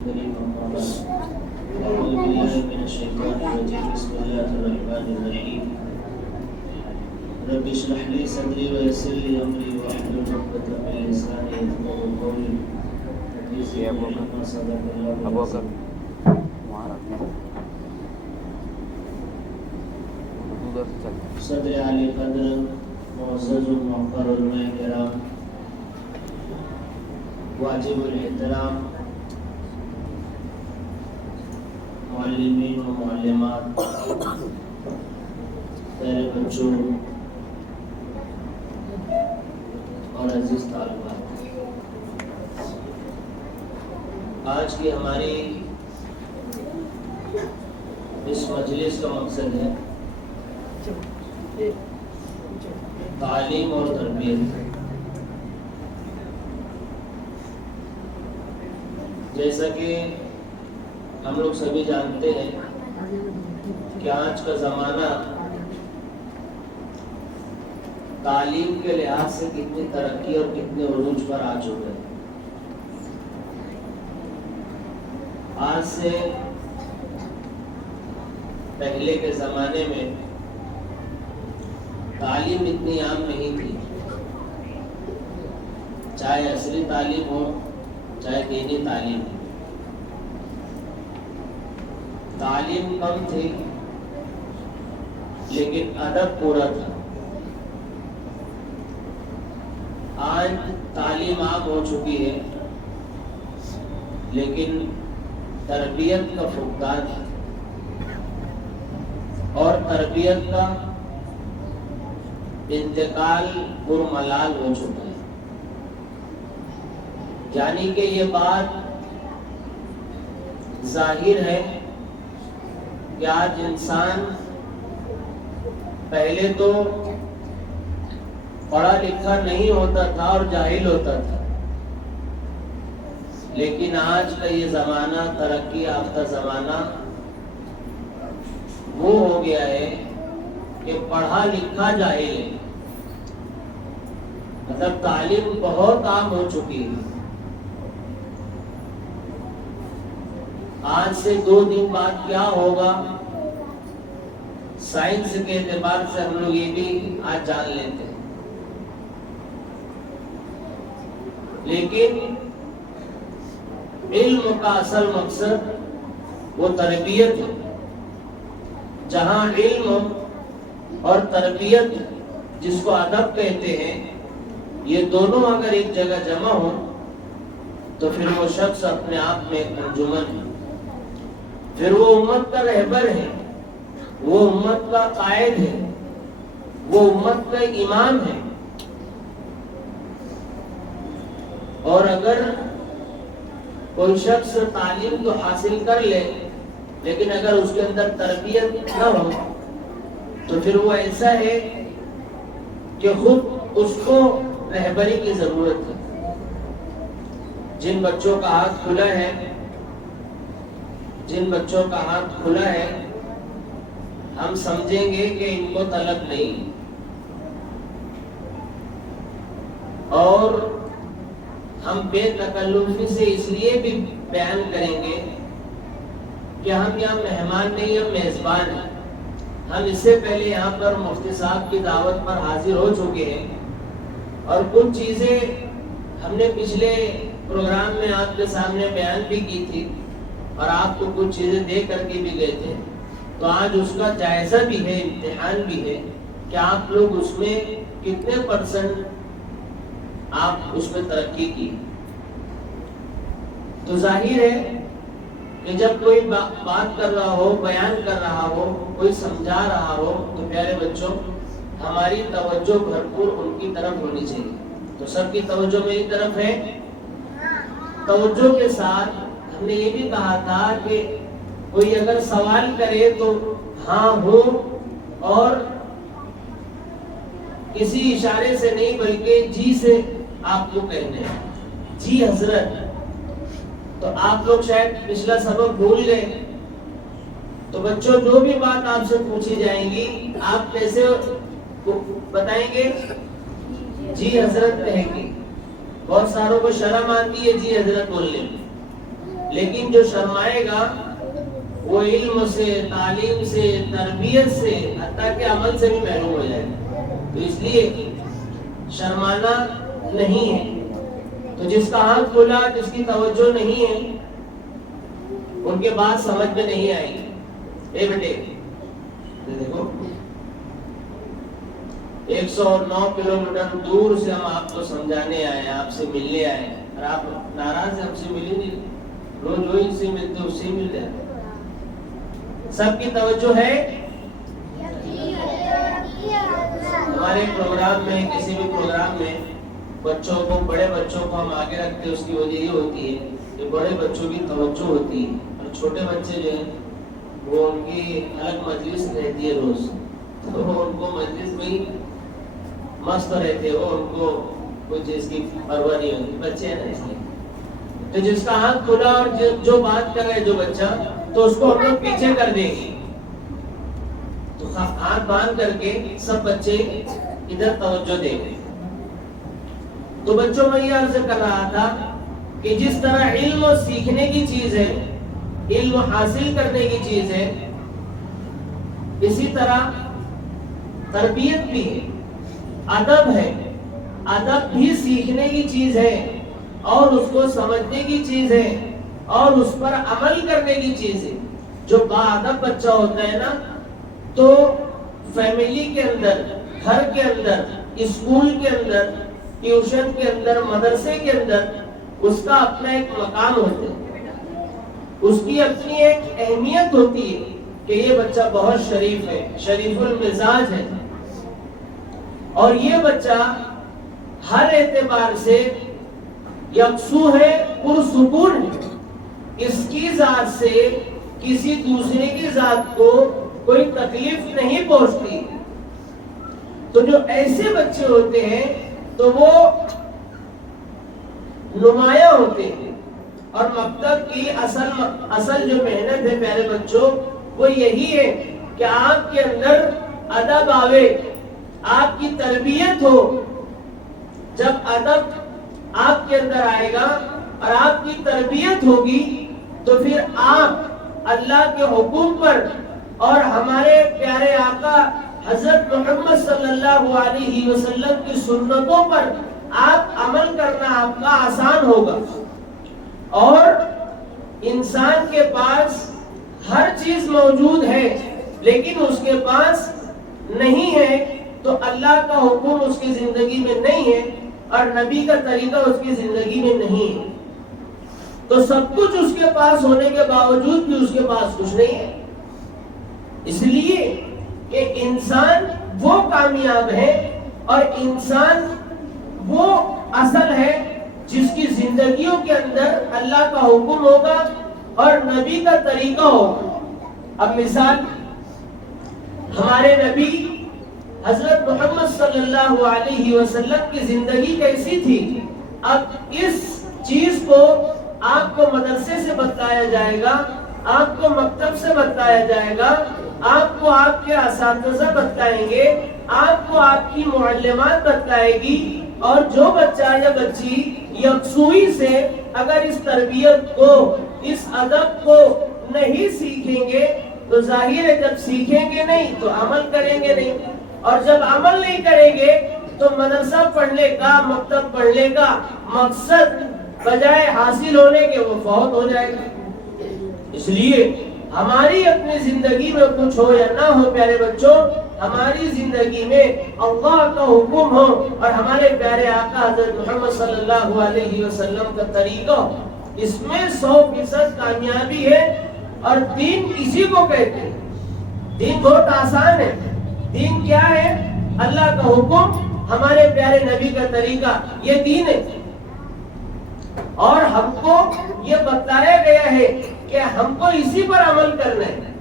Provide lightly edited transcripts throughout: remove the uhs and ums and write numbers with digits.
أعوذ بالله من الشيطان الرجيم بسم الله الرحمن الرحيم رب اشرح لي صدري ويسر لي أمري واحلل عقدة من لساني يفقهوا قولي ما صدق الله صدر علی قدر معزز موقر علماء کرام واجب الاحترام معلمین و معلمات پیارے بچوں اور عزیز طالبات، آج کی ہماری اس مجلس کا مقصد ہے تعلیم اور تربیت۔ جیسا کہ ہم لوگ سبھی جانتے ہیں کہ آج کا زمانہ تعلیم کے لحاظ سے کتنی ترقی اور کتنے عروج پر آ چکا ہے۔ آج سے پہلے کے زمانے میں تعلیم اتنی عام نہیں تھی، چاہے عصری تعلیم ہو چاہے دینی تعلیم ہو، تعلیم کم تھی لیکن ادب پورا تھا۔ آج تعلیم عام ہو چکی ہے لیکن تربیت کا فقدان ہے اور تربیت کا انتقال برملال ہو چکا ہے۔ یعنی کہ یہ بات ظاہر ہے کہ آج انسان پہلے تو پڑھا لکھا نہیں ہوتا تھا اور جاہل ہوتا تھا، لیکن آج کا یہ زمانہ ترقی یافتہ زمانہ وہ ہو گیا ہے کہ پڑھا لکھا جاہل ہے، مطلب تعلیم بہت عام ہو چکی ہے۔ آج سے 2 دن بعد کیا ہوگا سائنس کے اعتبار سے ہم لوگ یہ بھی آج جان لیتے ہیں، لیکن علم کا اصل مقصد وہ تربیت ہے۔ جہاں علم اور تربیت جس کو ادب کہتے ہیں، یہ دونوں اگر ایک جگہ جمع ہو تو پھر وہ شخص اپنے آپ میں ایک انجمن ہے، پھر وہ امت کا رہبر ہے، وہ امت کا قائد ہے، وہ امت کا امام ہے۔ اور اگر کوئی شخص تعلیم تو حاصل کر لے لیکن اگر اس کے اندر تربیت نہ ہو تو پھر وہ ایسا ہے کہ خود اس کو رہبری کی ضرورت ہے۔ جن بچوں کا ہاتھ کھلا ہے ہم سمجھیں گے کہ ان کو طلب نہیں، اور ہم بے تکلفی سے اس لیے بھی بیان کریں گے کہ ہم یہاں مہمان نہیں، ہم میزبان ہیں۔ ہم اس سے پہلے یہاں پر مفتی صاحب کی دعوت پر حاضر ہو چکے ہیں اور کچھ چیزیں ہم نے پچھلے پروگرام میں آپ کے سامنے بیان بھی کی تھی اور آپ کو کچھ چیزیں دے کر کے بھی گئے تھے، تو آج اس کا جائزہ بھی ہے، امتحان بھی ہے کہ آپ لوگ اس میں کتنے % آپ اس میں ترقی کی۔ تو ظاہر ہے کہ جب کوئی بات کر رہا ہو، بیان کر رہا ہو، کوئی سمجھا رہا ہو تو پیارے بچوں ہماری توجہ بھرپور ان کی طرف ہونی چاہیے۔ تو سب کی توجہ میری طرف ہے۔ توجہ کے ساتھ ہم نے یہ بھی کہا تھا کہ کوئی اگر سوال کرے تو ہاں ہو، اور کسی اشارے سے نہیں بلکہ جی سے آپ کو کہنے ہیں، جی حضرت۔ تو آپ لوگ شاید پچھلا سبق بھول گئے، تو بچوں جو بھی بات آپ سے پوچھی جائیں گی آپ کیسے بتائیں گے؟ جی حضرت کہیں گے۔ بہت ساروں کو شرم آتی ہے جی حضرت بولنے میں، لیکن جو شرمائے گا وہ علم سے، تعلیم سے، تربیت سے، حتیٰ کہ عمل سے بھی محروم ہو جائے گا۔ تو اس لیے شرمانا نہیں ہے۔ تو جس کا آنکھ کھلا، جس کی توجہ نہیں ہے، ان کے بات سمجھ میں نہیں آئے گی۔ اے بیٹے دیکھو، 109 کلومیٹر دور سے ہم آپ کو سمجھانے آئے، آپ سے ملنے آئے، اور آپ ناراض ہیں، ہم سے ملے نہیں، روز وہی سے ملتے اس سے مل جاتے۔ سب کی توجہ ہے ہمارے پروگرام میں، کسی بھی پروگرام میں بچوں کو، بڑے بچوں کو ہم آگے رکھتے ہیں۔ اس کی وجہ یہ ہوتی ہے کہ بڑے بچوں کی توجہ ہوتی ہے، اور چھوٹے بچے جو ہیں وہ ان کی الگ مجلس رہتی ہے روز، تو وہ ان کو مجلس میں ہی مست رہتے ہیں، وہ ان کو کوئی چیز کی پرواہ نہیں ہوتی، بچے ہیں نا اس لیے۔ تو جس کا آنکھ کھلا اور جو بات کر رہے جو بچہ، تو اس کو ہم لوگ پیچھے کر دیں گے۔ تو ہاتھ باندھ کر کے سب بچے ادھر توجہ دیں گے۔ تو بچوں میں یہ عرض کر رہا تھا کہ جس طرح علم سیکھنے کی چیز ہے، علم حاصل کرنے کی چیز ہے، اسی طرح تربیت بھی ہے، ادب ہے۔ ادب بھی سیکھنے کی چیز ہے، اور اس کو سمجھنے کی چیز ہے، اور اس پر عمل کرنے کی چیز ہے۔ جو باادب بچہ ہوتا ہے نا، تو فیملی کے اندر، گھر کے اندر، اسکول کے اندر، ٹیوشن کے اندر، مدرسے کے اندر اس کا اپنا ایک مقام ہوتا ہے، اس کی اپنی ایک اہمیت ہوتی ہے کہ یہ بچہ بہت شریف ہے، شریف المزاج ہے، اور یہ بچہ ہر اعتبار سے یکسو ہے، پرسکون ہے، اس کی ذات سے کسی دوسرے کی ذات کو کوئی تکلیف نہیں پہنچتی۔ تو جو ایسے بچے ہوتے ہیں تو وہ نمایاں ہوتے ہیں، اور مکتب کی اصل جو محنت ہے پیارے بچوں، وہ یہی ہے کہ آپ کے اندر ادب آوے، آپ کی تربیت ہو۔ جب ادب آپ کے اندر آئے گا اور آپ کی تربیت ہوگی، تو پھر آپ اللہ کے حکم پر اور ہمارے پیارے آقا حضرت محمد صلی اللہ علیہ وسلم کی سنتوں پر آپ عمل کرنا آپ کا آسان ہوگا۔ اور انسان کے پاس ہر چیز موجود ہے، لیکن اس کے پاس نہیں ہے تو اللہ کا حکم اس کی زندگی میں نہیں ہے، اور نبی کا طریقہ اس کی زندگی میں نہیں ہے۔ تو سب کچھ اس کے پاس ہونے کے باوجود بھی اس کے پاس کچھ نہیں ہے۔ اس لیے کہ انسان وہ کامیاب ہے، اور انسان وہ اصل ہے جس کی زندگیوں کے اندر اللہ کا حکم ہوگا اور نبی کا طریقہ ہوگا۔ اب مثال، ہمارے نبی حضرت محمد صلی اللہ علیہ وسلم کی زندگی کیسی تھی؟ اب اس چیز کو آپ کو مدرسے سے بتایا جائے گا، آپ کو مکتب سے بتایا جائے گا، آپ کو آپ کے اساتذہ بتائیں گے، آپ کو آپ کی معلمات بتائے گی، اور جو بچہ یا بچی یکسوئی سے اگر اس تربیت کو، اس ادب کو نہیں سیکھیں گے تو ظاہر ہے جب سیکھیں گے نہیں تو عمل کریں گے نہیں، اور جب عمل نہیں کریں گے تو مدرسہ پڑھنے کا، مکتب پڑھنے کا مقصد بجائے حاصل ہونے کے وہ فوت ہو جائے گا۔ اس لیے ہماری اپنی زندگی میں کچھ ہو یا نہ ہو پیارے بچوں، ہماری زندگی میں اللہ کا حکم ہو اور ہمارے پیارے آقا حضرت محمد صلی اللہ علیہ وسلم کا طریقہ ہو، اس میں 100% کامیابی ہے۔ اور دین اسی کو کہتے ہیں۔ دین بہت آسان ہے۔ دین کیا ہے؟ اللہ کا حکم، ہمارے پیارے نبی کا طریقہ، یہ دین ہے۔ اور ہم کو یہ بتایا گیا ہے کہ ہم کو اسی پر عمل کرنا ہے،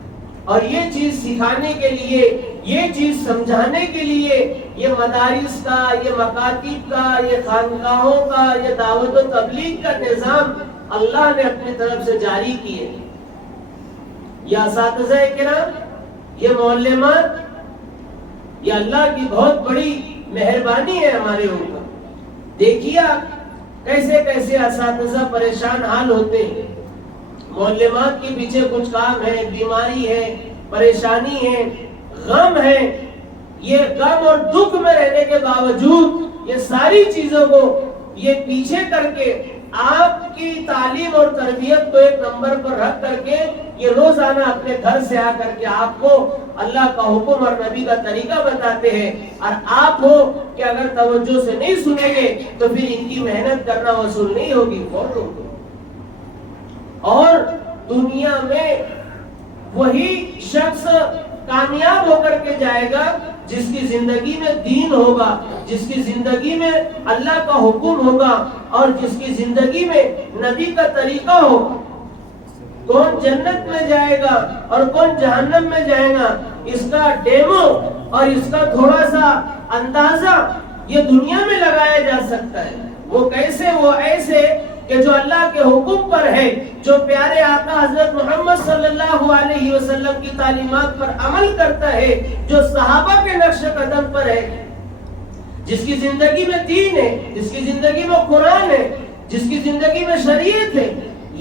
اور یہ چیز سکھانے کے لیے، یہ چیز سمجھانے کے لیے یہ مدارس کا، یہ مکاتب کا، یہ خانقاہوں کا، یہ دعوت و تبلیغ کا نظام اللہ نے اپنی طرف سے جاری کیے۔ یہ اساتذہ کرام، یہ معلمات، یہ اللہ کی بہت بڑی مہربانی ہے ہمارے اوپر۔ دیکھیے آپ کیسے کیسے اساتذہ پریشان حال ہوتے ہیں، معلمات کے پیچھے کچھ کام ہے، بیماری ہے، پریشانی ہے، غم ہے، یہ غم اور دکھ میں رہنے کے باوجود یہ ساری چیزوں کو یہ پیچھے کر کے آپ کی تعلیم اور تربیت کو ایک نمبر پر رکھ کر کے یہ روزانہ اپنے گھر سے آ کر کے آپ کو اللہ کا حکم اور نبی کا طریقہ بتاتے ہیں، اور آپ ہو کہ اگر توجہ سے نہیں سنیں گے تو پھر ان کی محنت کرنا وصول نہیں ہوگی، بہت ہوگی۔ اور دنیا میں وہی شخص کامیاب ہو کر کے جائے گا جس کی زندگی میں دین ہوگا، جس کی زندگی میں اللہ کا حکم ہوگا، اور جس کی زندگی میں نبی کا طریقہ ہوگا۔ کون جنت میں جائے گا اور کون جہنم میں جائے گا، اس کا ڈیمو اور اس کا تھوڑا سا اندازہ یہ دنیا میں لگایا جا سکتا ہے۔ وہ کیسے؟ وہ ایسے کہ جو اللہ کے حکم پر ہے، جو پیارے آقا حضرت محمد صلی اللہ علیہ وسلم کی تعلیمات پر عمل کرتا ہے، جو صحابہ کے نقش قدم پر ہے، جس کی زندگی میں دین ہے، جس کی زندگی میں قرآن ہے، جس کی زندگی میں شریعت ہے،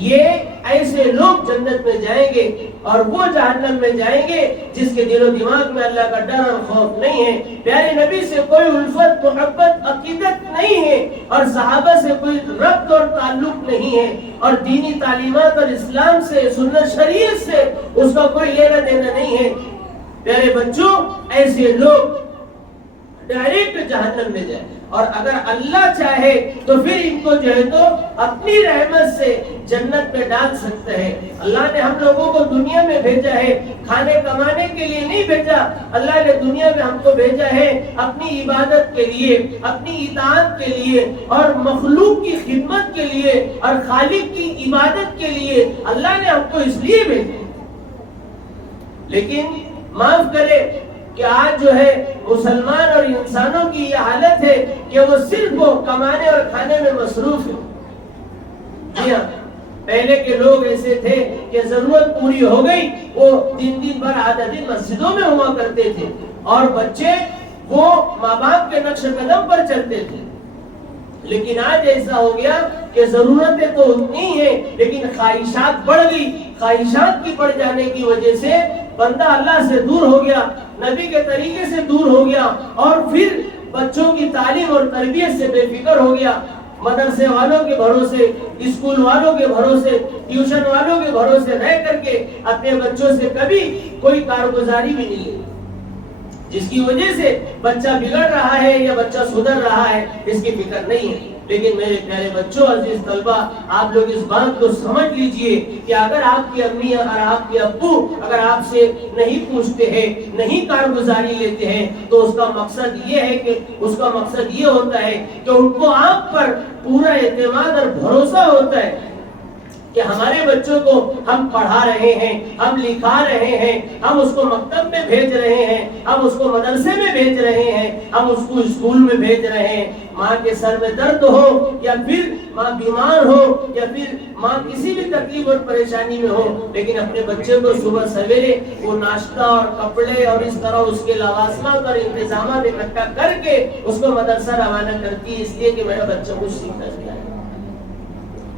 یہ ایسے لوگ جنت میں جائیں گے، اور وہ جہنم میں جائیں گے جس کے دل و دماغ میں اللہ کا ڈر اور خوف نہیں ہے، پیارے نبی سے کوئی الفت، محبت، عقیدت نہیں ہے، اور صحابہ سے کوئی ربط اور تعلق نہیں ہے، اور دینی تعلیمات اور اسلام سے، سنت شریعت سے اس کا کوئی لینا دینا نہیں ہے۔ پیارے بچوں، ایسے لوگ ڈائریکٹ جہنم میں جائیں، اور اگر اللہ چاہے تو پھر ان کو جو ہے تو اپنی رحمت سے جنت میں ڈال سکتا ہے۔ اللہ نے ہم لوگوں کو دنیا میں بھیجا ہے کھانے کمانے کے لیے نہیں بھیجا، اللہ نے دنیا میں ہم کو بھیجا ہے اپنی عبادت کے لیے، اپنی اطاعت کے لیے، اور مخلوق کی خدمت کے لیے، اور خالق کی عبادت کے لیے اللہ نے ہم کو اس لیے بھیجا۔ لیکن معاف کرے کہ آج جو ہے مسلمان اور انسانوں کی یہ حالت ہے کہ وہ صرف وہ کمانے اور کھانے میں مصروف ہے۔ جی ہاں، پہلے کے لوگ ایسے تھے کہ ضرورت پوری ہو گئی وہ دن بھر آدھا دن مسجدوں میں ہوا کرتے تھے، اور بچے وہ ماں باپ کے نقش قدم پر چلتے تھے۔ لیکن آج ایسا ہو گیا کہ ضرورتیں تو اتنی ہیں لیکن خواہشات بڑھ گئی، خواہشات کی بڑھ جانے کی وجہ سے بندہ اللہ سے دور ہو گیا، نبی کے طریقے سے دور ہو گیا، اور پھر بچوں کی تعلیم اور تربیت سے بے فکر ہو گیا۔ مدرسے والوں کے بھروسے، اسکول والوں کے بھروسے، ٹیوشن والوں کے بھروسے رہ کر کے اپنے بچوں سے کبھی کوئی کارگزاری بھی نہیں لی، جس کی وجہ سے بچہ بگڑ رہا ہے یا بچہ سدھر رہا ہے اس کی فکر نہیں ہے۔ لیکن میرے پیارے بچوں، عزیز طلبہ، آپ لوگ اس بات کو سمجھ لیجئے کہ اگر آپ کی امی اور آپ کے ابو اگر آپ سے نہیں پوچھتے ہیں، نہیں کارگزاری لیتے ہیں، تو اس کا مقصد یہ ہے کہ ہوتا ہے کہ ان کو آپ پر پورا اعتماد اور بھروسہ ہوتا ہے کہ ہمارے بچوں کو ہم پڑھا رہے ہیں، ہم لکھا رہے ہیں، ہم اس کو مکتب میں بھیج رہے ہیں، ہم اس کو مدرسے میں بھیج رہے ہیں، ہم اس کو اسکول میں بھیج رہے ہیں۔ ماں کے سر میں درد ہو، یا پھر ماں بیمار ہو، یا پھر ماں کسی بھی تکلیف اور پریشانی میں ہو، لیکن اپنے بچے کو صبح سویرے وہ ناشتہ اور کپڑے اور اس طرح اس کے لوازمات اور انتظامات اکٹھا کر کے اس کو مدرسہ روانہ کرتی ہے، اس لیے کہ میرا بچہ کچھ سیکھنا چاہتا ہے،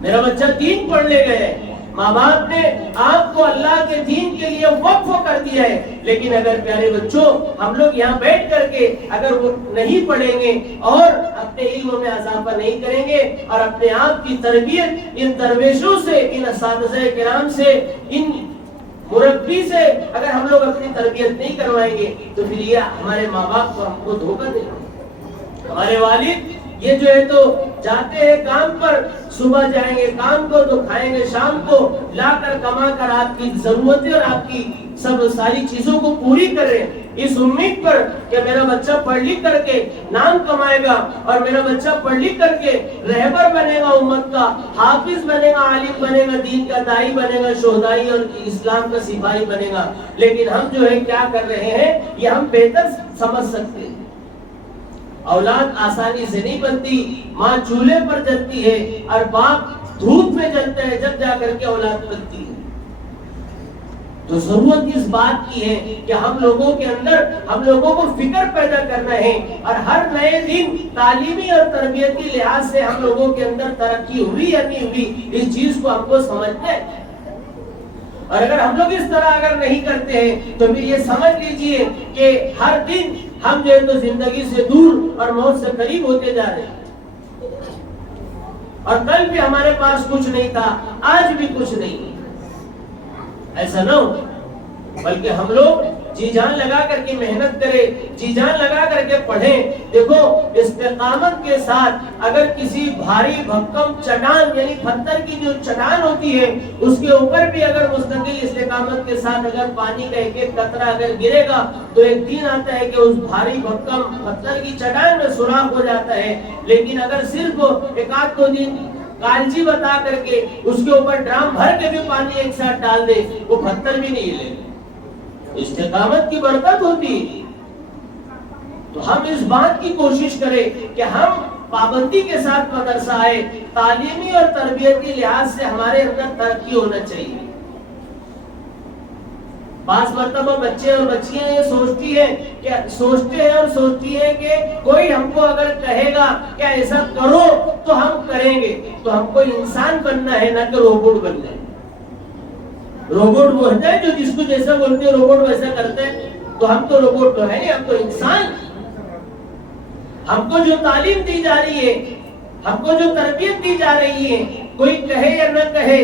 میرا بچہ دین پڑھنے گئے۔ ماں باپ نے آپ کو اللہ کے دین کے لیے وقف کر دیا ہے، لیکن اگر پیارے بچوں ہم لوگ یہاں بیٹھ کر کے اگر وہ نہیں پڑھیں گے اور اپنے علم میں اضافہ نہیں کریں گے، اور اپنے آپ کی تربیت ان درویشوں سے، ان اساتذہ کرام سے، ان مربی سے اگر ہم لوگ اپنی تربیت نہیں کروائیں گے تو پھر یہ ہمارے ماں باپ کو ہم کو دھوکہ دیں گے۔ ہمارے والد یہ جو ہے تو جاتے ہیں کام پر، صبح جائیں گے کام کو تو کھائیں گے شام کو، لا کر کما کر آپ کی ضرورتیں اور آپ کی سب ساری چیزوں کو پوری کر رہے ہیں، اس امید پر کہ میرا بچہ پڑھ لکھ کر کے نام کمائے گا، اور میرا بچہ پڑھ لکھ کر کے رہبر بنے گا امت کا، حافظ بنے گا، عالم بنے گا، دین کا داعی بنے گا، شہدائی اور اسلام کا سپاہی بنے گا۔ لیکن ہم جو ہے کیا کر رہے ہیں، یہ ہم بہتر سمجھ سکتے ہیں۔ اولاد آسانی سے نہیں بنتی، ماں چولہے پر جلتی ہے اور باپ دھوپ میں جلتا ہے، جب جا کر کے اولاد بنتی ہے۔ تو ضرورت اس بات کی ہے کہ ہم لوگوں کے اندر ہم لوگوں کو فکر پیدا کرنا ہے، اور ہر نئے دن تعلیمی اور تربیتی لحاظ سے ہم لوگوں کے اندر ترقی ہوئی یا نہیں ہوئی، اس چیز کو ہم کو سمجھنا ہے۔ اور اگر ہم لوگ اس طرح اگر نہیں کرتے ہیں تو پھر یہ سمجھ لیجئے کہ ہر دن ہم جو ہے تو زندگی سے دور اور موت سے قریب ہوتے جا رہے ہیں. اور کل بھی ہمارے پاس کچھ نہیں تھا، آج بھی کچھ نہیں. ایسا نہ ہو، بلکہ ہم لوگ جی جان لگا کر کے محنت کریں، جی جان لگا کر کے پڑھیں. دیکھو استقامت کے ساتھ اگر کسی بھاری بھکم چٹان یعنی پتھر کی جو چٹان ہوتی ہے اس کے اوپر بھی اگر مستقل استقامت کے ساتھ اگر پانی کا ایک ایک قطرہ اگر گرے گا تو ایک دن آتا ہے کہ اس بھاری بھکم پتھر کی چٹان میں سوراخ ہو جاتا ہے. لیکن اگر صرف ایک آدھ دو دن کالجی بتا کر کے اس کے اوپر ڈرام بھر کے بھی پانی ایک ساتھ ڈال دے وہ پتھر بھی نہیں ہلے. استقامت کی برکت ہوتی. تو ہم اس بات کی کوشش کریں کہ ہم پابندی کے ساتھ مدرسہ آئے، تعلیمی اور تربیتی لحاظ سے ہمارے اندر ترقی ہونا چاہیے. بعض مرتبہ بچے اور بچیاں یہ سوچتی ہیں کہ کوئی ہم کو اگر کہے گا کہ ایسا کرو تو ہم کریں گے. تو ہم کو انسان بننا ہے نہ کہ روبوٹ بننا ہے. روبوٹ وہ ہوتا ہے جو جس کو جیسا بولتے ہیں روبوٹ ویسا کرتے ہیں. تو ہم تو روبوٹ تو ہے نہیں، ہم تو انسان. ہم کو جو تعلیم دی جا رہی ہے، ہم کو جو تربیت دی جا رہی ہے، کوئی کہے یا نہ کہے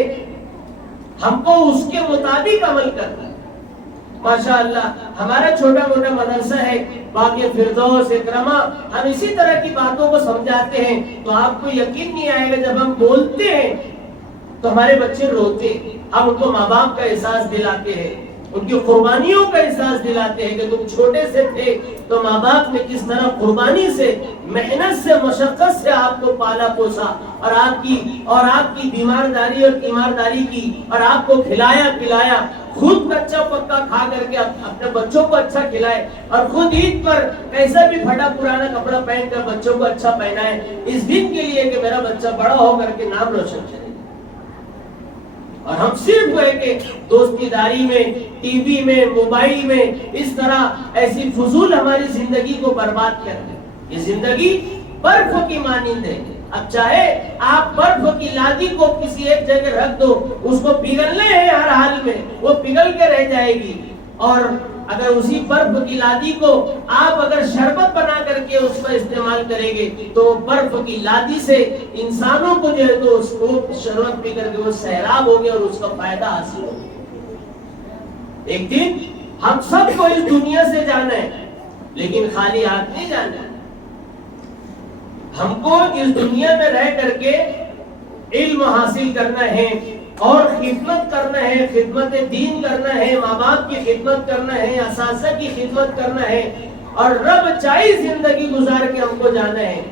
ہم کو اس کے مطابق عمل کرنا ہے. ماشاءاللہ ہمارا چھوٹا موٹا مدرسہ ہے باقی فردوس اکرما، ہم اسی طرح کی باتوں کو سمجھاتے ہیں. تو آپ کو یقین نہیں آئے گا جب ہم بولتے ہیں تو ہمارے بچے روتے ہیں. ہم ان کو ماں باپ کا احساس دلاتے ہیں، ان کی قربانیوں کا احساس دلاتے ہیں کہ تم چھوٹے سے تھے تو ماں باپ نے کس طرح قربانی سے، محنت سے، مشقت سے آپ کو پالا پوسا اور آپ کی بیمارداری اور تیمارداری کی اور آپ کو کھلایا پلایا. خود کچا پکا کھا کر کے اپنے بچوں کو اچھا کھلائے اور خود عید پر کیسا بھی پھٹا پرانا کپڑا پہن کر بچوں کو اچھا پہنائے اس دن کے لیے کہ میرا بچہ بڑا ہو کر کے نام روشن کرے. اور ہم صرف ہے کہ دوستی داری میں، ٹی وی میں، موبائل میں اس طرح ایسی فضول ہماری زندگی کو برباد کر دیں. یہ زندگی برف کی مانند ہے. اب چاہے آپ برف کی لادی کو کسی ایک جگہ رکھ دو، اس کو پگھلنے ہیں ہر حال میں، وہ پگھل کے رہ جائے گی. اور اگر اسی برف کی لادی کو آپ اگر شربت بنا کر کے اس کا استعمال کریں گے تو برف کی لادی سے انسانوں کو جو ہے تو اس کو شربت پی کر کے وہ سیراب ہو گیا اور اس کا فائدہ حاصل ہو گیا. ایک دن ہم سب کو اس دنیا سے جانا ہے لیکن خالی ہاتھ نہیں جانا ہے. ہم کو اس دنیا میں رہ کر کے علم حاصل کرنا ہے اور خدمت کرنا ہے، خدمت دین کرنا ہے، ماں باپ کی خدمت کرنا ہے، اساتذہ کی خدمت کرنا ہے اور رب چاہی زندگی گزار کے ہم کو جانا ہے.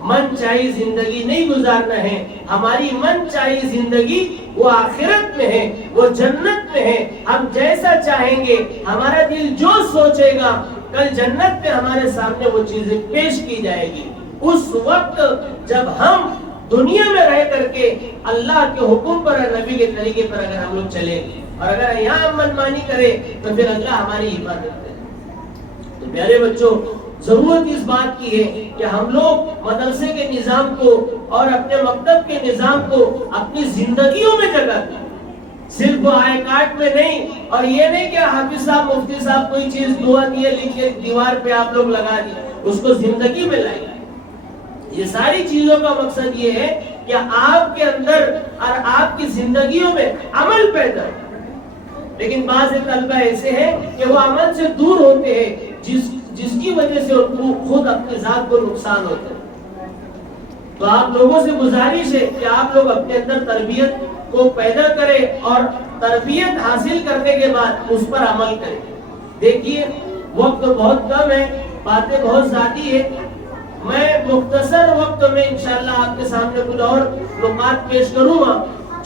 من چاہی زندگی نہیں گزارنا ہے. ہماری من چاہی زندگی وہ آخرت میں ہے، وہ جنت میں ہے. ہم جیسا چاہیں گے، ہمارا دل جو سوچے گا کل جنت میں ہمارے سامنے وہ چیزیں پیش کی جائے گی. اس وقت جب ہم دنیا میں رہ کر کے اللہ کے حکم پر اور نبی کے طریقے پر اگر ہم لوگ چلے اور اگر یہاں من مانی کرے تو پھر اللہ ہماری حفاظت کرے. تو پیارے بچوں، ضرورت اس بات کی ہے کہ ہم لوگ مدرسے کے نظام کو اور اپنے مکتب کے نظام کو اپنی زندگیوں میں جگہ دیں. صرف آئی کارڈ میں نہیں، اور یہ نہیں کہ حافظ صاحب مفتی صاحب کوئی چیز دعا دیے لکھ کے دیوار پہ آپ لوگ لگا دیے، اس کو زندگی میں لائیں. یہ ساری چیزوں کا مقصد یہ ہے کہ آپ کے اندر اور آپ کی زندگیوں میں عمل پیدا ہو. لیکن بعض طلبہ ایسے ہیں کہ وہ عمل سے دور ہوتے ہیں جس کی وجہ سے خود اپنے ذات کو نقصان ہوتا ہے. تو آپ لوگوں سے گزارش ہے کہ آپ لوگ اپنے اندر تربیت کو پیدا کریں اور تربیت حاصل کرنے کے بعد اس پر عمل کریں. دیکھیے وقت بہت کم ہے، باتیں بہت زیادہ ہے. میں مختصر وقت میں انشاءاللہ آپ کے سامنے کچھ اور نکات پیش کروں گا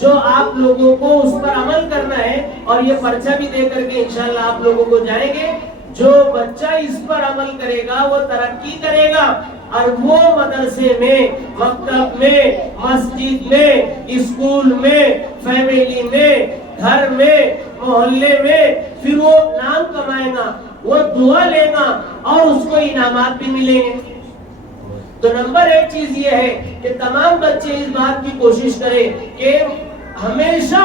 جو آپ لوگوں کو اس پر عمل کرنا ہے اور یہ پرچہ بھی دے کر کے انشاءاللہ آپ لوگوں کو جائیں گے. جو بچہ اس پر عمل کرے گا وہ ترقی کرے گا اور وہ مدرسے میں، مکتب میں، مسجد میں، اسکول میں، فیملی میں، گھر میں، محلے میں پھر وہ نام کمائے گا، وہ دعا لے گا اور اس کو انعامات بھی ملیں گے. تو نمبر ایک چیز یہ ہے کہ تمام بچے اس بات کی کوشش کریں کہ ہمیشہ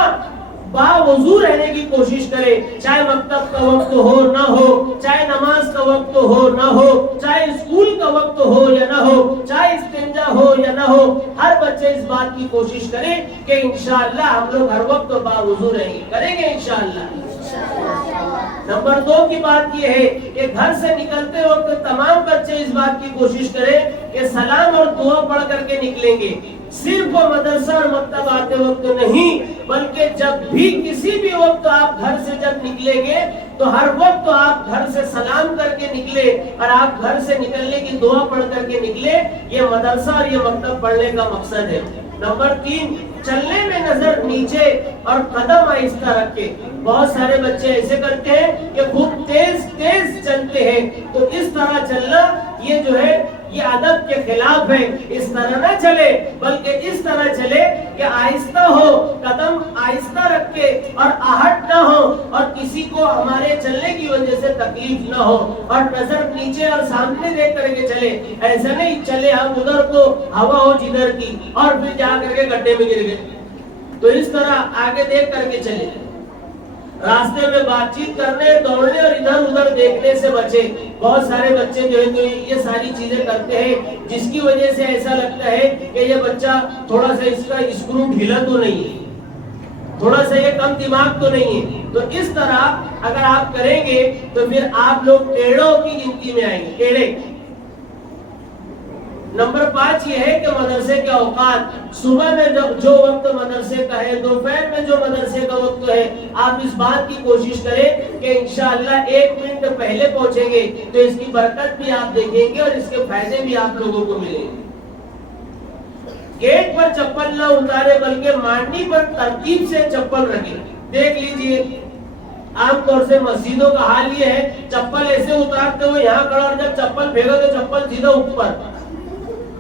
باوضو رہنے کی کوشش کرے، چاہے مکتب کا وقت ہو نہ ہو، چاہے نماز کا وقت ہو نہ ہو، چاہے اسکول کا وقت ہو یا نہ ہو، چاہے استنجا ہو یا نہ ہو، ہر بچے اس بات کی کوشش کرے کہ انشاءاللہ ہم لوگ ہر وقت باوضو رہیں گے، کریں گے انشاءاللہ۔ نمبر 2 کی بات یہ ہے کہ گھر سے نکلتے وقت تمام بچے اس بات کی کوشش کریں کہ سلام اور دعا پڑھ کر کے نکلیں گے، صرف وہ مدرسہ اور مکتب آتے وقت نہیں، بلکہ جب بھی کسی بھی وقت آپ گھر سے جب نکلیں گے تو ہر وقت آپ گھر سے سلام کر کے نکلے اور آپ گھر سے نکلنے کی دعا پڑھ کر کے نکلے، یہ مدرسہ اور یہ مکتب پڑھنے کا مقصد ہے۔ نمبر 3، چلنے میں نظر نیچے اور قدم آہستہ رکھے۔ بہت سارے بچے ایسے کرتے ہیں کہ خوب تیز تیز چلتے ہیں، تو اس طرح چلنا یہ جو ہے یہ ادب کے خلاف ہے۔ اس طرح نہ چلے بلکہ اس طرح چلے کہ آہستہ ہو، قدم آہستہ رکھ کے اور آہٹ نہ ہو اور کسی کو ہمارے چلنے کی وجہ سے تکلیف نہ ہو، اور نظر نیچے اور سامنے دیکھ کر کے چلے۔ ایسا نہیں چلے ہم ادھر کو ہوا ہو جدھر کی اور پھر جا کر کے گڈھے میں گر گئے، تو اس طرح آگے دیکھ کر کے چلے۔ راستے میں بات چیت کرنے، دوڑنے اور ادھر ادھر دیکھنے سے بچے۔ بہت سارے بچے جو ہے یہ ساری چیزیں کرتے ہیں جس کی وجہ سے ایسا لگتا ہے کہ یہ بچہ تھوڑا سا اس کا اسکرو ڈھیلا تو نہیں ہے، تھوڑا سا یہ کم دماغ تو نہیں ہے۔ تو اس طرح اگر آپ کریں گے تو پھر آپ لوگ ٹیڑھوں کی گنتی میں آئیں گے، ٹیڑھے۔ نمبر 5 یہ ہے کہ مدرسے کے اوقات، صبح میں جو وقت مدرسے کا ہے، دوپہر میں جو مدرسے کا وقت ہے، آپ اس بات کی کوشش کریں کہ انشاءاللہ 1 منٹ پہلے پہنچیں گے تو اس کی برکت بھی آپ دیکھیں گے اور اس کے فائدے بھی آپ لوگوں کو ملیں گے۔ گیٹ پر چپل نہ اتارے بلکہ مانڈی پر ترتیب سے چپل رکھیں۔ دیکھ لیجئے عام طور سے مسجدوں کا حال یہ ہے، چپل ایسے اتارتے ہوئے یہاں کھڑا اور جب چپل پھینکو تو چپل سیدھا اوپر،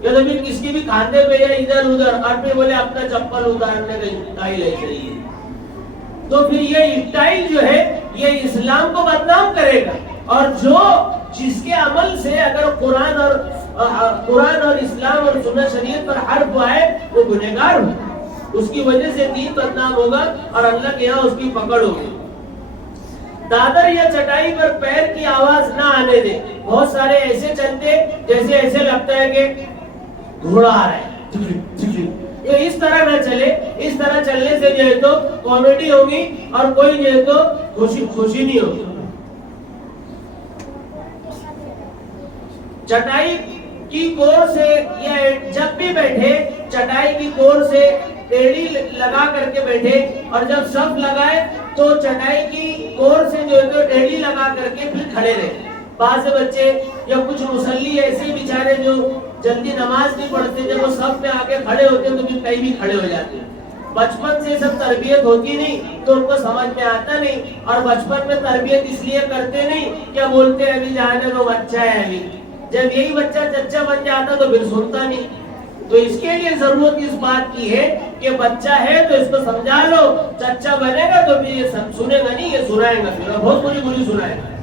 یا تو پھر کسی بھی کھاتے پہ یا ادھر ادھر، اور پھر بولے اپنا چپل اتارنے کا اسٹائل ہے چاہیے، تو پھر یہ اسٹائل جو ہے یہ اسلام کو بدنام کرے گا، اور جس کے عمل سے اگر قرآن اور اسلام اور سنت شریعت پر حرف آئے وہ گنہگار ہو، اس کی وجہ سے دین بدنام ہوگا اور اللہ کے یہاں اس کی پکڑ ہوگی۔ دادر یا چٹائی پر پیر کی آواز نہ آنے دے۔ بہت سارے ایسے چلتے جیسے ایسے لگتا ہے کہ گھوڑا آ رہا ہے، تو اس طرح نہ چلے۔ اس طرح چلنے سے جو ہے تو کامیڈی ہوگی اور کوئی جو ہے تو خوشی نہیں ہوگی۔ چٹائی کی کور سے یا جب بھی بیٹھے چٹائی کی کور سے ٹیڑھی لگا کر کے بیٹھے، اور جب صف لگائے تو چٹائی کی کور سے جو ہے تو ٹیڑھی لگا کر کے پھر کھڑے رہے۔ بعض بچے یا کچھ مصلی ایسے بیچارے جو جلدی نماز نہیں پڑھتے، جب وہ صف میں آگے کھڑے ہوتے تو پھر کہیں بھی کھڑے ہو جاتے۔ بچپن سے سب تربیت ہوتی نہیں تو ان کو سمجھ میں آتا نہیں، اور بچپن میں تربیت اس لیے کرتے نہیں کیا بولتے ہیں ابھی جانے دو بچہ ہے ابھی، جب یہی بچہ چچا بن جاتا تو پھر سنتا نہیں۔ تو اس کے لیے ضرورت اس بات کی ہے کہ بچہ ہے تو اس کو سمجھا لو، چچا بنے گا تو پھر یہ سنے گا نہیں، یہ سنائے گا، پھر بہت بری سنائے گا۔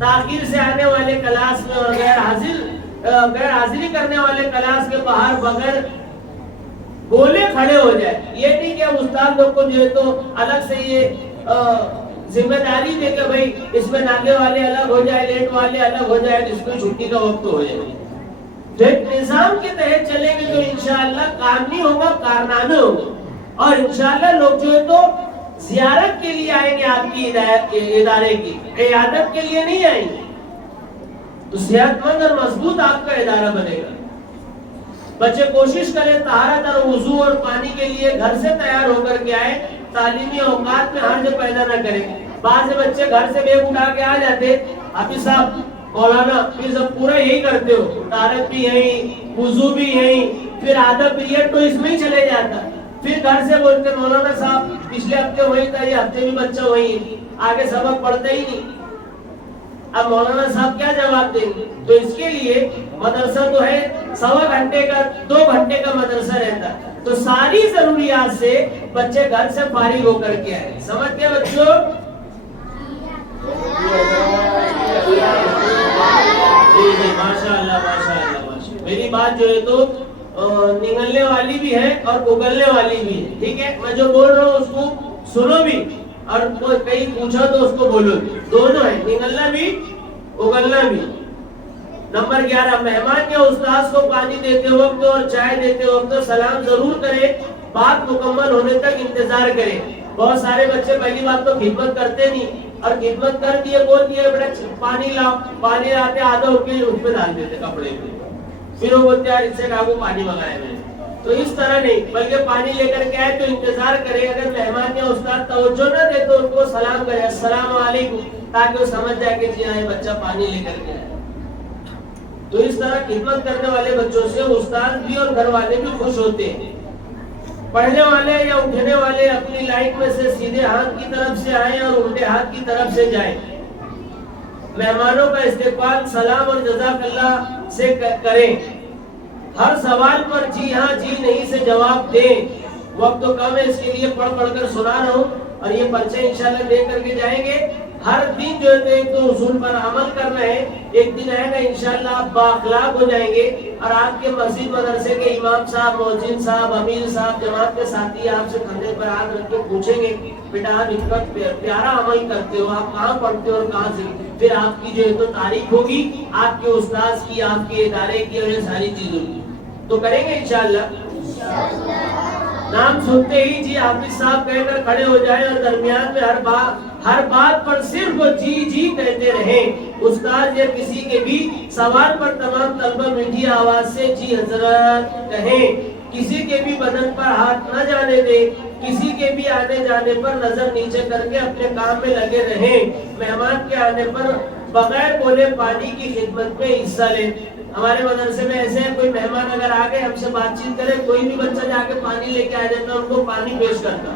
تاخیر سے آنے والے کلاس میں اور غیر حاضری کرنے والے کلاس کے باہر بغیر بولے کھڑے ہو جائے۔ یہ نہیں کہ اب استاد لوگ کو جو ہے تو الگ سے یہ ذمہ داری دے کہ بھائی اس میں ناگے والے الگ ہو جائے، لیٹ والے الگ ہو جائے، اس کو چھٹی کا وقت ہو جائے۔ جو ایک نظام کے تحت چلیں گے تو انشاءاللہ کام نہیں ہوگا، کارنامے ہوگا، اور انشاءاللہ لوگ جو ہے تو زیارت کے لیے آئیں گے آپ کی ادارے کی، عیادت کے لیے نہیں آئیں گے۔ تو صحت مند اور مضبوط آپ کا ادارہ بنے گا۔ بچے کوشش کریں طہارت اور وضو اور پانی کے لیے گھر سے تیار ہو کر کے آئے، تعلیمی اوقات میں حرج پیدا نہ کریں۔ بعض بچے گھر سے بیگ اٹھا کے آ جاتے، حافظ صاحب مولانا پھر سب پورا یہی کرتے ہو، طہارت بھی یہی، وضو بھی یہی، پھر آدھا پیریڈ تو اس میں ہی چلے جاتا، پھر گھر سے بولتے مولانا صاحب پچھلے ہفتے وہی تھا، یہ ہفتے بھی بچہ وہی ہے، آگے سبق پڑھتا ہی نہیں۔ اب مولانا صاحب کیا جواب دیں گے؟ تو اس کے لیے مدرسہ تو ہے 1.25 گھنٹے کا، 2 گھنٹے کا مدرسہ رہتا، تو ساری ضروریات سے بچے گھر سے فارغ ہو کر کے آئے۔ سمجھ گئے بچوں؟ جی ماشاءاللہ ماشاءاللہ۔ میری بات جو ہے تو نگلنے والی بھی ہے اور اگلنے والی بھی ہے، ٹھیک ہے؟ میں جو بول رہا ہوں اس کو سنو بھی اور کہیں پوچھا تو اس کو بولو بھی، دونوں ہے، نگلنا بھی اگلنا بھی۔ نمبر 11، مہمان یا استاذ کو پانی دیتے وقت اور چائے دیتے وقت سلام ضرور کرے، بات مکمل ہونے تک انتظار کرے۔ بہت سارے بچے پہلی بات تو خدمت کرتے نہیں، اور خدمت کر دیے بول دیے بیٹا پانی لاؤ، پانی لاتے آدھا اٹھ کے اس پہ ڈال دیتے کپڑے پہ، پھر وہ بولتے یار اس سے کہا وہ پانی منگایا میں نے۔ تو اس طرح نہیں، بلکہ پانی لے کر کے آئے تو انتظار کرے، اگر مہمان یا استاد توجہ نہ دے تو ان کو سلام کرے السلام علیکم، تاکہ وہ سمجھ جائے کہ جی ہاں یہ بچہ پانی لے کر کے آیا۔ تو اس طرح خدمت کرنے والے بچوں سے استاد بھی اور گھر والے بھی خوش ہوتے ہیں۔ پڑھنے والے یا اٹھنے والے اپنی لائن میں سے سیدھے ہاتھ کی طرف سے آئیں اور الٹے ہاتھ کی طرف سے جائیں۔ مہمانوں کا استقبال سلام اور جزاک اللہ سے کریں۔ ہر سوال پر جی ہاں جی نہیں سے جواب دیں۔ وقت تو کم ہے، اس کے لیے پڑھ کر سنا رہا ہوں، اور یہ پرچے انشاءاللہ دے کر کے جائیں گے۔ ہر دن جو ہے تو اصول پر عمل کرنا ہے، ایک دن آئے گا انشاءاللہ آپ بااخلاق ہو جائیں گے، اور آپ کے مسجد مدرسے کے امام صاحب، مؤذن صاحب، امیر صاحب، جماعت کے ساتھی آپ سے کندھے پر ہاتھ رکھ کے پوچھیں گے بیٹا آپ اتنا پیارا عمل کرتے ہو، آپ کہاں پڑھتے ہو اور کہاں سے؟ پھر آپ کی جو ہے تو تعریف ہوگی، آپ کے استاذ کی، آپ کے ادارے کی، اور یہ ساری چیزوں کی۔ تو کریں گے انشاءاللہ۔ نام سنتے ہی جی حافظ صاحب کہہ کر کھڑے ہو جائیں، اور درمیان میں ہر بات پر صرف جی جی کہتے رہیں۔ استاد یا کسی کے بھی سوال پر تمام طلبہ میٹھی آواز سے جی حضرت کہیں۔ کسی کے بھی بدن پر ہاتھ نہ جانے دے، کسی کے بھی آنے جانے پر نظر نیچے کر کے اپنے کام میں لگے رہیں۔ مہمان کے آنے پر بغیر بولے پانی کی خدمت میں حصہ لیں۔ ہمارے مدرسے میں ایسے ہیں، کوئی مہمان اگر آگئے ہم سے بات چیت کرے، کوئی بھی بچہ جا کے پانی لے کے آ جاتا ہے، ان کو پانی پیش کرتا،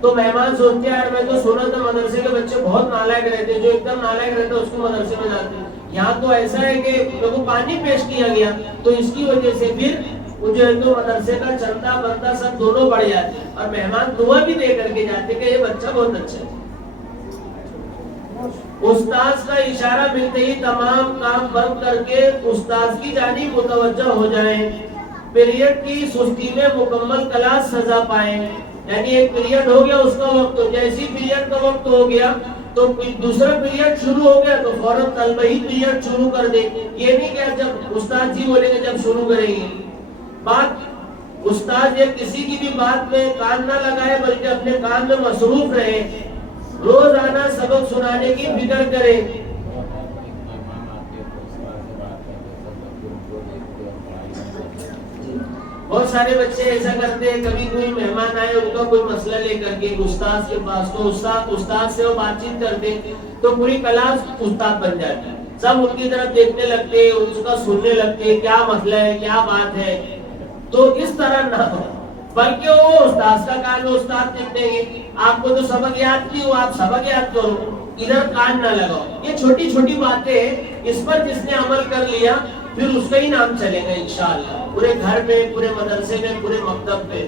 تو مہمان سوچتے ہیں یار میں تو سنا تھا مدرسے کے بچے بہت نالائق رہتے ہیں، جو ایک دم نالائق رہتا ہے اس کو مدرسے میں جاتے ہیں، یہاں تو ایسا ہے کہ لوگوں کو پانی پیش کیا گیا، تو اس کی وجہ سے پھر جو ہے تو مدرسے کا چندہ بندہ سب دونوں بڑھ جاتے ہیں، اور مہمان دعا بھی دے کر کے جاتے کہ یہ بچہ بہت اچھا ہے۔ استاذ کا اشارہ ملتے ہی تمام کام بند کر کے استاذ کی جانب متوجہ ہو جائیں۔ پیریڈ کی سستی میں مکمل کلاس سزا پائیں، یعنی ایک پیریڈ ہو گیا اس کا وقت، جیسی پیریڈ کا وقت ہو گیا تو دوسرا پیریڈ شروع ہو گیا تو فوراً طلبہ ہی پیریڈ شروع کر دے۔ یہ نہیں کہ جب استاد جی بولیں گے جب شروع کریں گے۔ بات استاد یا کسی کی بھی بات میں کان نہ لگائے، بلکہ اپنے کام میں مصروف رہے۔ روزانہ سبق سنانے کی فکر کرے۔ بہت سارے بچے ایسا کرتے ہیں، کبھی کوئی مہمان آئے ان کا کوئی مسئلہ لے کر کے استاد کے پاس، تو استاد سے وہ بات چیت کرتے تو پوری کلاس استاد بن جاتی، سب ان کی طرف دیکھنے لگتے، اس کا سننے لگتے کیا مسئلہ ہے کیا بات ہے۔ تو اس طرح نہ ہو، بلکہ وہ استاد کا کام ہے، استاد دیکھیں گے آپ کو تو سبق یاد نہیں ہو، آپ سبق یاد کرو، ادھر کان نہ لگاؤ۔ یہ چھوٹی چھوٹی باتیں ہیں، اس پر جس نے عمل کر لیا پھر اس کا ہی نام چلے گا انشاءاللہ، پورے گھر میں، پورے مدرسے میں، پورے مکتب میں۔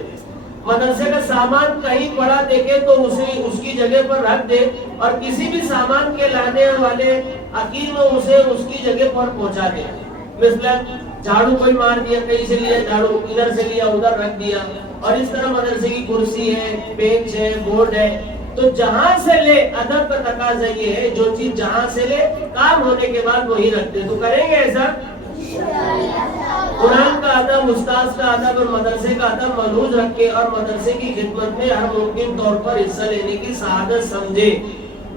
مدرسے کا سامان کہیں پڑا دیکھے تو اسے اس کی جگہ پر رکھ دے، اور کسی بھی سامان کے لانے والے عقیل میں اسے اس کی جگہ پر پہنچا دے۔ مثلا جھاڑو کوئی مار دیا، کہیں سے لیا جھاڑو، ادھر سے لیا ادھر رکھ دیا، اور اس طرح مدرسے کی کرسی ہے، بینچ ہے، بورڈ ہے، تو جہاں سے لے، ادب کا تقاضا یہ ہے جو چیز جہاں سے لے کام ہونے کے بعد وہی رکھ دے۔ تو کریں گے ایسا؟ قرآن کا ادب، استاذ کا ادب اور مدرسے کا ادب ملحوظ رکھے، اور مدرسے کی خدمت میں ہر ممکن طور پر حصہ لینے کی سعادت سمجھے۔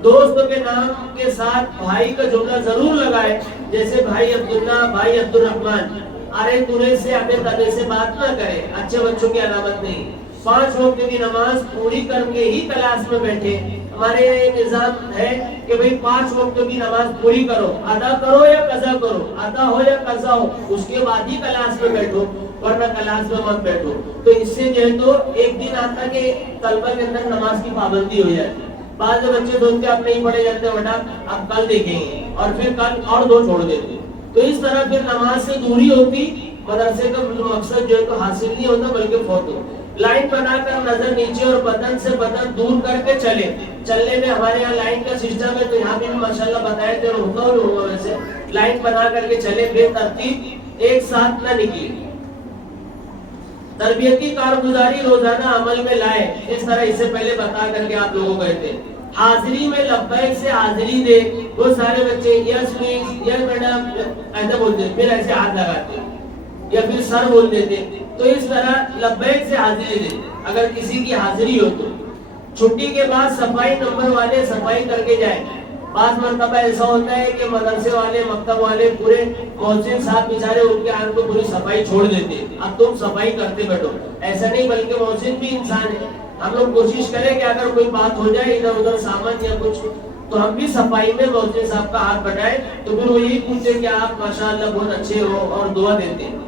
دوستوں کے نام کے ساتھ بھائی کا جملہ ضرور لگائے، جیسے بھائی عبداللہ، بھائی عبد الرحمن۔ ارے تورے سے اپنے تنے سے بات نہ کرے، اچھے بچوں کی علامت نہیں۔ 5 وقت کی نماز پوری کر کے ہی کلاس میں بیٹھے۔ ہمارے نظام ہے کہ بھئی 5 وقت کی نماز پوری کرو، ادا کرو یا قضا کرو، ادا ہو یا قضا ہو، اس کے بعد ہی کلاس میں بیٹھو، ورنہ کلاس میں مت بیٹھو۔ تو اس سے جو ہے تو ایک دن آتا کہ طلبہ کے اندر نماز کی پابندی ہو جاتی۔ بعض بچے سوچتے اب نہیں پڑھے جاتے، بیٹا اب کل دیکھیں گے، اور پھر کل اور 2 چھوڑ دیتے۔ تو اس طرح پھر نماز سے دوری ہوتی، مدرسے کا مقصد جو ہے تو حاصل نہیں ہوتا بلکہ فوت ہوتا۔ لائن بنا کر نظر نیچے اور بدن سے بدن دور کر کے چلے۔ چلنے میں ہمارے یہاں لائن کا سسٹم ہے، تو یہاں بھی ماشاءاللہ بتایا تھے، ہوتا ہوگا ویسے لائن بنا کر کے چلے، بے ترتیب ایک ساتھ نہ نکلے۔ تربیتی کارگزاری روزانہ عمل میں لائے، اس طرح اس سے پہلے بتا کر کے آپ لوگوں کو کہتے ہیں۔ حاضری میں لبیک سے حاضری دے، وہ سارے بچے یس پلیز، یس میڈم ایسا بولتے ہیں، پھر ایسے ہاتھ لگاتے یا پھر سر بول دیتے، تو اس طرح لبیک سے حاضری دے۔ اگر کسی کی حاضری ہو تو چھٹی کے بعد صفائی نمبر والے صفائی کر کے جائیں۔ بعض مرتبہ ایسا ہوتا ہے کہ مدرسے والے مکتب والے پورے محسن صاحب بیچارے ان کے ہاتھ کو پوری صفائی چھوڑ دیتے، اب تم صفائی کرتے بیٹھو، ایسا نہیں، بلکہ محسن بھی انسان ہے۔ ہم لوگ کوشش کریں کہ اگر کوئی بات ہو جائے ادھر ادھر سامان یا کچھ، تو ہم بھی صفائی میں محسن صاحب کا ہاتھ بٹائیں، تو پھر وہ یہی پوچھتے کہ آپ ماشاءاللہ بہت اچھے ہو اور دعا دیتے ہیں۔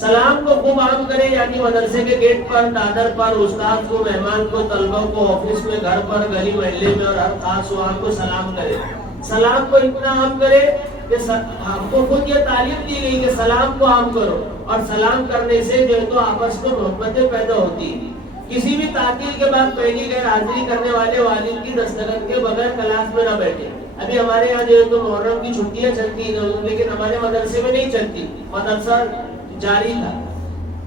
سلام کو خوب عام کریں، یعنی مدرسے کے گیٹ پر، دادر پر، استاد کو، مہمان کو، طلبہ کو، آفس میں، گھر پر، گلی محلے میں اور ہر خاص و عام کو سلام کریں۔ سلام کو اتنا عام کرے کہ ہم کو خود یہ تعلیم دی گئی کہ سلام کو عام کرو، اور سلام کرنے سے جو ہے تو آپس میں محبتیں پیدا ہوتی ہیں۔ کسی بھی تعطیل کے بعد پہلی غیر حاضری کرنے والے والد کی دستخط کے بغیر کلاس میں نہ بیٹھے۔ ابھی ہمارے یہاں جو ہے تو محرم کی چھٹیاں چلتی ہیں، لیکن ہمارے مدرسے میں نہیں چلتی، مدرسہ جاری تھا،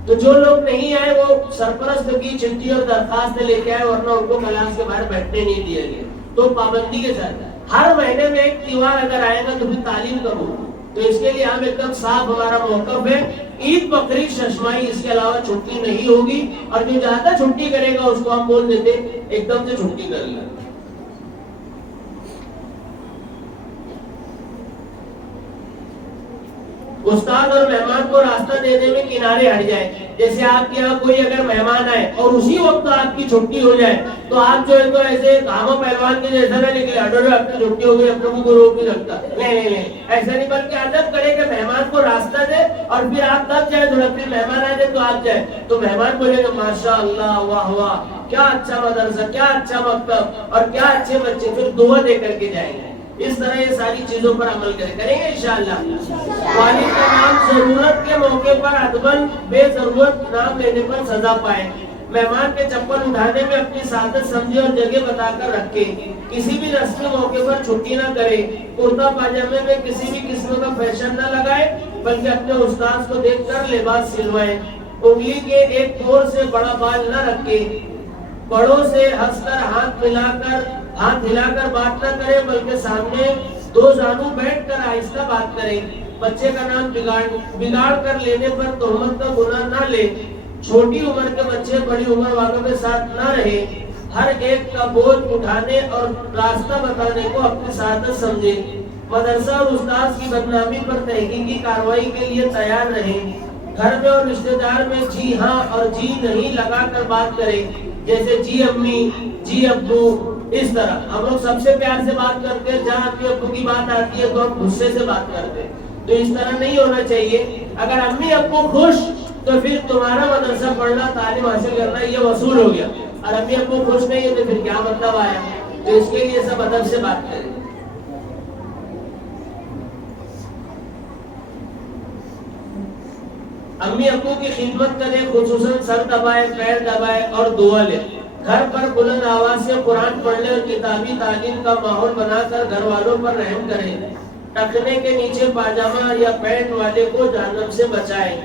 تو جو لوگ نہیں آئے وہ سرپرست کی چٹھی اور درخواست لے کے آئے، ورنہ ان کو کلاس کے باہر بیٹھنے نہیں دیا گیا۔ تو پابندی کے ساتھ ہر مہینے میں ایک تیوہار اگر آئے گا تو پھر تعلیم کروں، تو اس کے لیے ہم ایک دم صاف ہمارا موقف ہے، عید بقرعید ششمائی اس کے علاوہ چھٹی نہیں ہوگی، اور جو زیادہ چھٹی کرے گا اس کو ہم بول دیتے ایک دم سے چھٹی کر لیا۔ استاد اور مہمان کو راستہ دینے میں کنارے ہٹ جائیں۔ جیسے آپ کے یہاں کوئی اگر مہمان آئے اور اسی وقت آپ کی چھٹی ہو جائے تو آپ جو ہے تو ایسے کاموں پہلوان کے جیسا نہ نکلے، آپ کی چھٹی ہو گئی، اپنے کو روک نہیں سکتا، نہیں ایسا نہیں، بلکہ ادب کرے کہ مہمان کو راستہ دے اور پھر آپ تب جائیں، تھوڑا پھر مہمان آ جائے تو آپ جائیں، تو مہمان بولے گا ماشاء اللہ، واہ واہ، کیا اچھا مدرسہ، کیا اچھا مکتب اور کیا اچھے بچے، پھر دعا دے کر کے جائیں گے۔ اس طرح یہ ساری چیزوں پر عمل کریں گے انشاءاللہ۔ والد کا نام ضرورت کے موقع پر ادباً بے ضرورت نام لینے پر سزا پائے۔ مہمان کے چپل اٹھانے میں اپنی سعادت سمجھے اور جگہ بتا کر رکھے۔ کسی بھی رسمی موقع پر چھٹی نہ کرے۔ کرتا پاجامے میں کسی بھی قسم کا فیشن نہ لگائے، بلکہ اپنے استاذ کو دیکھ کر لباس سلوائے۔ انگلی کے ایک کور سے بڑا بال نہ رکھے۔ بڑوں سے ہنس کر ہاتھ ہلا کر بات نہ کرے، بلکہ سامنے دو زانو بیٹھ کر آہستہ بات کرے۔ بچے کا نام بگاڑ کر لینے پر تہمت کا گناہ نہ لے۔ چھوٹی عمر کے بچے بڑی عمر والوں کے ساتھ نہ رہے۔ ہر ایک کا بوجھ اٹھانے اور راستہ بتانے کو اپنی سعادت سمجھے۔ مدرسہ اور استاذ کی بدنامی پر تحقیقی کارروائی کے لیے تیار رہے۔ گھر میں اور رشتہ دار میں جی ہاں اور جی نہیں لگا کر بات کرے، جیسے جی امی، جی ابو، اس طرح ہم لوگ سب سے پیار سے بات کرتے ہیں، جہاں امی ابو کی بات آتی ہے تو ہم غصے سے بات کرتے ہیں، تو اس طرح نہیں ہونا چاہیے۔ اگر امی ابو خوش تو پھر تمہارا مدرسہ پڑھنا، تعلیم حاصل کرنا یہ وصول ہو گیا، اور امی ابو خوش نہیں ہے تو پھر کیا مطلب آیا؟ تو اس کے لیے سب ادب سے بات کریں۔ امی ابو کی خدمت کرے، خصوصاً سر دبائے، پیر دبائے اور دعا لے۔ گھر پر بلند آواز سے قرآن پڑھنے اور کتابی تعلیم کا ماحول بنا کر گھر والوں پر رحم کرے۔ ٹخنے کے نیچے پاجامہ یا پینٹ والے کو جہنم سے بچائے۔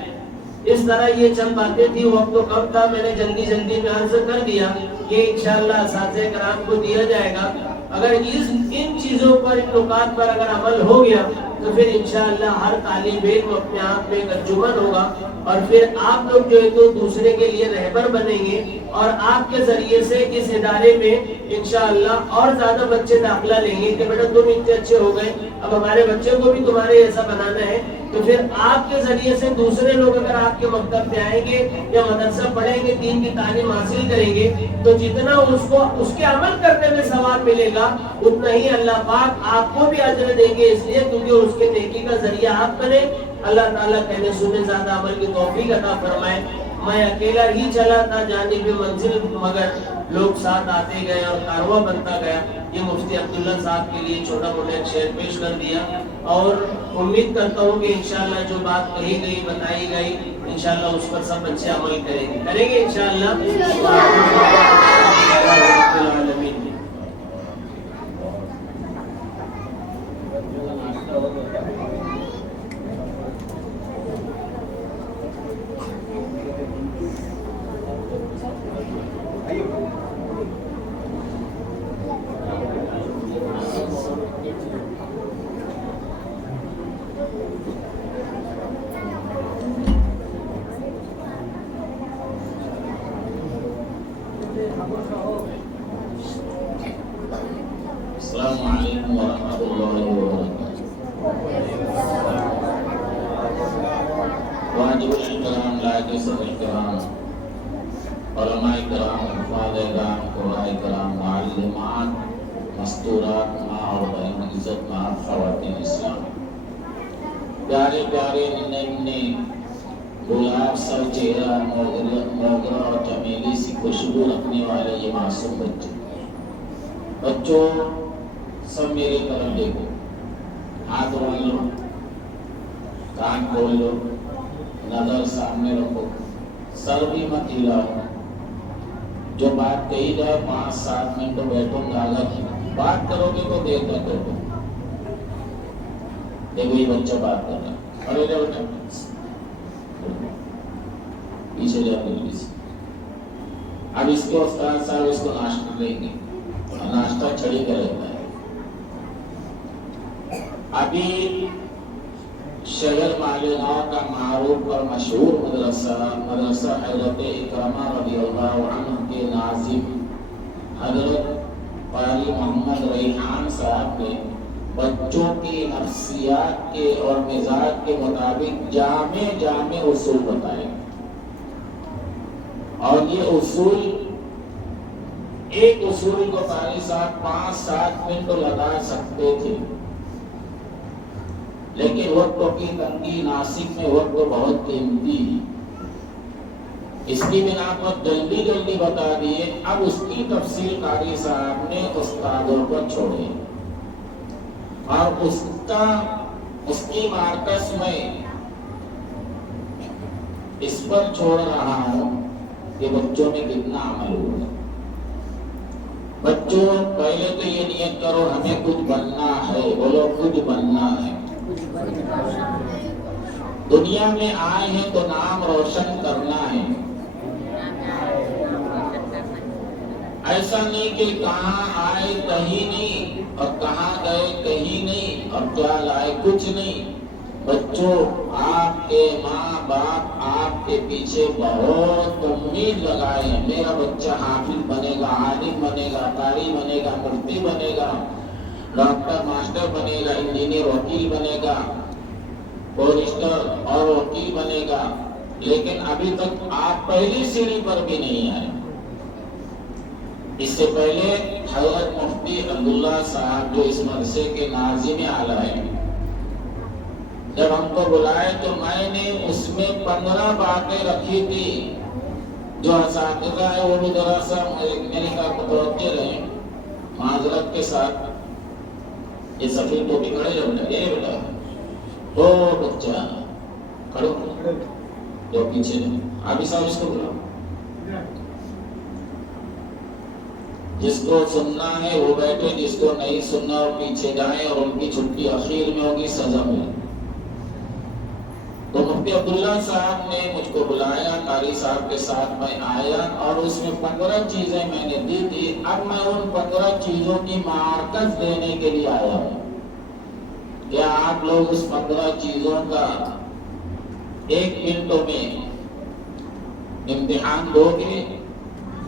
اس طرح یہ چند باتیں تھی، وقت تو کم تھا، میں نے جلدی میں عرض کر دیا۔ یہ انشاءاللہ اساتذہ کرام کو دیا جائے گا۔ اگر ان چیزوں پر، ان نکات پر اگر عمل ہو گیا تو پھر انشاءاللہ ہر طالب علم اپنے آپ میں ایک انجمن ہوگا، اور پھر آپ لوگ جو ہے تو دوسرے کے لیے رہبر بنیں گے، اور آپ کے ذریعے سے اس ادارے میں انشاءاللہ اور زیادہ بچے داخلہ لیں گے کہ بیٹا تم اتنے اچھے ہو گئے، اب ہمارے بچے کو بھی تمہارے ایسا بنانا ہے۔ تو پھر آپ کے ذریعے سے دوسرے لوگ اگر آپ کے مکتب پہ آئیں گے یا مدرسہ پڑھیں گے، دین کی تعلیم حاصل کریں گے، تو جتنا اس کے عمل کرنے میں ثواب ملے گا، اتنا ہی اللہ پاک آپ کو بھی اجر دیں گے، اس لیے کیونکہ اس کے نیکی کا ذریعہ آپ بنے۔ اللہ تعالیٰ کہنے سنے زیادہ عمل کی توفیق عطا فرمائے۔ میں اکیلا ہی چلا تھا جانب منزل، مگر لوگ ساتھ آتے گئے اور کارواں بنتا گیا۔ یہ مفتی عبداللہ صاحب کے لیے چھوٹا موٹا ایک شعر پیش کر دیا، اور امید کرتا ہوں کہ انشاءاللہ جو بات کہی گئی، بتائی گئی، انشاءاللہ اس پر سب بچے عمل کریں گے انشاءاللہ۔ عزت مآب خواتین اسلام، پیارے پیارے ننھے گلاب سا چہرہ، موگرا اور چمیلی سی خوشبو رکھنے والے یہ معصوم بچوں سب میری طرف دیکھو، ہاتھ روک لو، کان کھول لو، نظر سامنے رکھو، سر بھی مت ہلاؤ۔ جو بات کہی جائے 5-7 منٹ بیٹھو گا، اگر بات کرو گے تو دیر تک بیٹھو۔ دیکھو یہ بچہ بات کر رہا ہے، ارے بیٹا پیچھے جا جلدی سے۔ اب اس کے استاد صاحب اس کو ناشتہ دیں گے، ناشتہ چھڑی کا رہتا ہے۔ ابھی شہر مالیگاؤں کا معروف اور مشہور مدرسہ حضرت اکرمہ رضی اللہ عنہ کے ناظم حضرت قاری محمد ریحان صاحب نے بچوں کی نفسیات کے اور مزاج کے مطابق جامع اصول بتائے، اور یہ اصول ایک اصول کو قاری صاحب 5-7 منٹ لگا سکتے تھے، لیکن وقت کی تنگی، ناسک میں وقت بہت قیمتی، اس کی بنا پر جلدی بتا دیے۔ اب اس کی تفصیل قاری صاحب نے استادوں پر چھوڑی، اور اس کی مارکس میں اس پر چھوڑ رہا ہوں کہ بچوں میں کتنا عمل ہوا۔ بچوں پہلے تو یہ نیت کرو ہمیں کچھ بننا ہے، بولو کچھ بننا ہے۔ دنیا میں آئے ہیں تو نام روشن کرنا ہے، ایسا نہیں کہ کہاں آئے کہیں نہیں اور کہاں گئے کہیں نہیں اور کیا لائے کچھ نہیں۔ بچوں آپ کے ماں باپ آپ کے پیچھے بہت امید لگائے ہیں، میرا بچہ حافظ بنے گا، عالم بنے گا، قاری بنے گا، مفتی بنے گا، ڈاکٹر ماسٹر بنے گا، انجینئر وکیل بنے گا، فورسٹر اور وکیل بنے گا، لیکن ابھی تک آپ پہلی سیڑھی پر بھی نہیں آئے۔ اس سے پہلے حضرت مفتی عبداللہ صاحب جو اس مدرسے کے ناظم اعلیٰ ہیں، جب ہم کو بلائے تو میں نے اس میں 15 باتیں رکھی تھی۔ جو اساتذہ ہے وہ بھی ذرا سا میرے کا متوجہ رہے، معذرت کے ساتھ۔ یہ سفید ٹوپی کھڑے جب لگے بیٹا او بچہ کھڑو، جو پیچھے آبی صاحب اس کو بلاؤ، جس کو سننا ہے وہ بیٹھے، جس کو نہیں سننا وہ پیچھے جائیں، اور ان کی چھٹی اخیر میں ہوگی، سزا میں۔ تو مفتی عبداللہ صاحب نے مجھ کو بلایا، قاری صاحب کے ساتھ میں آیا، اور اس میں 15 چیزیں میں نے دی تھی۔ اب میں ان 15 چیزوں کی مارکس دینے کے لیے آیا ہوں۔ کیا آپ لوگ اس 15 چیزوں کا 1 منٹ میں امتحان دو گے؟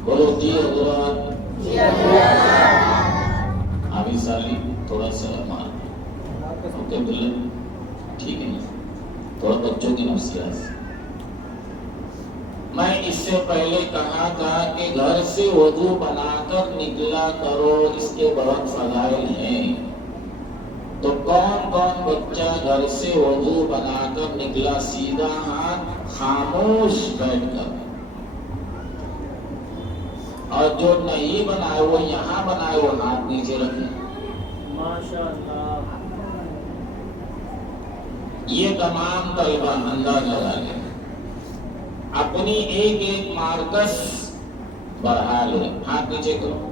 بولو جی حضرت، ابھی سالی تھوڑا سا ٹھیک ہے نا، تھوڑا بچوں کی نفسیات سے۔ میں اس سے پہلے کہا تھا کہ گھر سے وضو بنا کر نکلا کرو، اس کے بہت فضائل ہیں۔ تو کون بچہ گھر سے وضو بنا کر نکلا؟ سیدھا ہاتھ، خاموش بیٹھ کر، اور جو نہیں بنائے وہ یہاں بنائے وہ ہاتھ نیچے رکھے۔ ماشاءاللہ، یہ تمام طلبہ انداز لگا لیں، اپنی ایک مارکس بڑھا لیں۔ ہاتھ نیچے کرو۔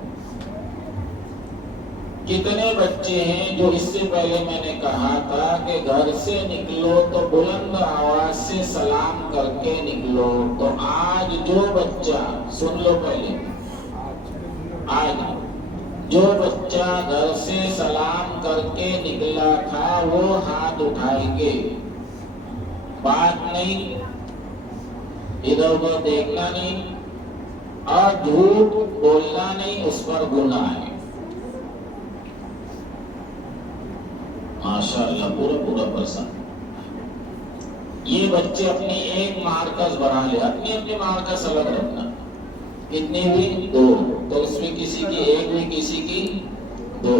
کتنے بچے ہیں جو اس سے پہلے میں نے کہا تھا کہ گھر سے نکلو تو بلند آواز سے سلام کر کے نکلو، تو آج جو بچہ، سن لو پہلے، آج جو بچہ گھر سے سلام کر کے نکلا تھا وہ ہاتھ اٹھائیں گے۔ بات نہیں، ادھر ادھر دیکھنا نہیں، اور جھوٹ بولنا نہیں، اس پر گناہ ہے۔ ماشاءاللہ پورا پرسن۔ یہ بچے اپنی ایک مارکس بڑھا لے، اپنی مارکس الگ رکھنا۔ کتنی ہوئی؟ 2، تو اس میں کسی کی 1 ہوئی، کسی کی 2۔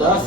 10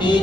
3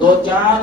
2-4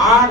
8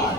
8।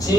6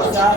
50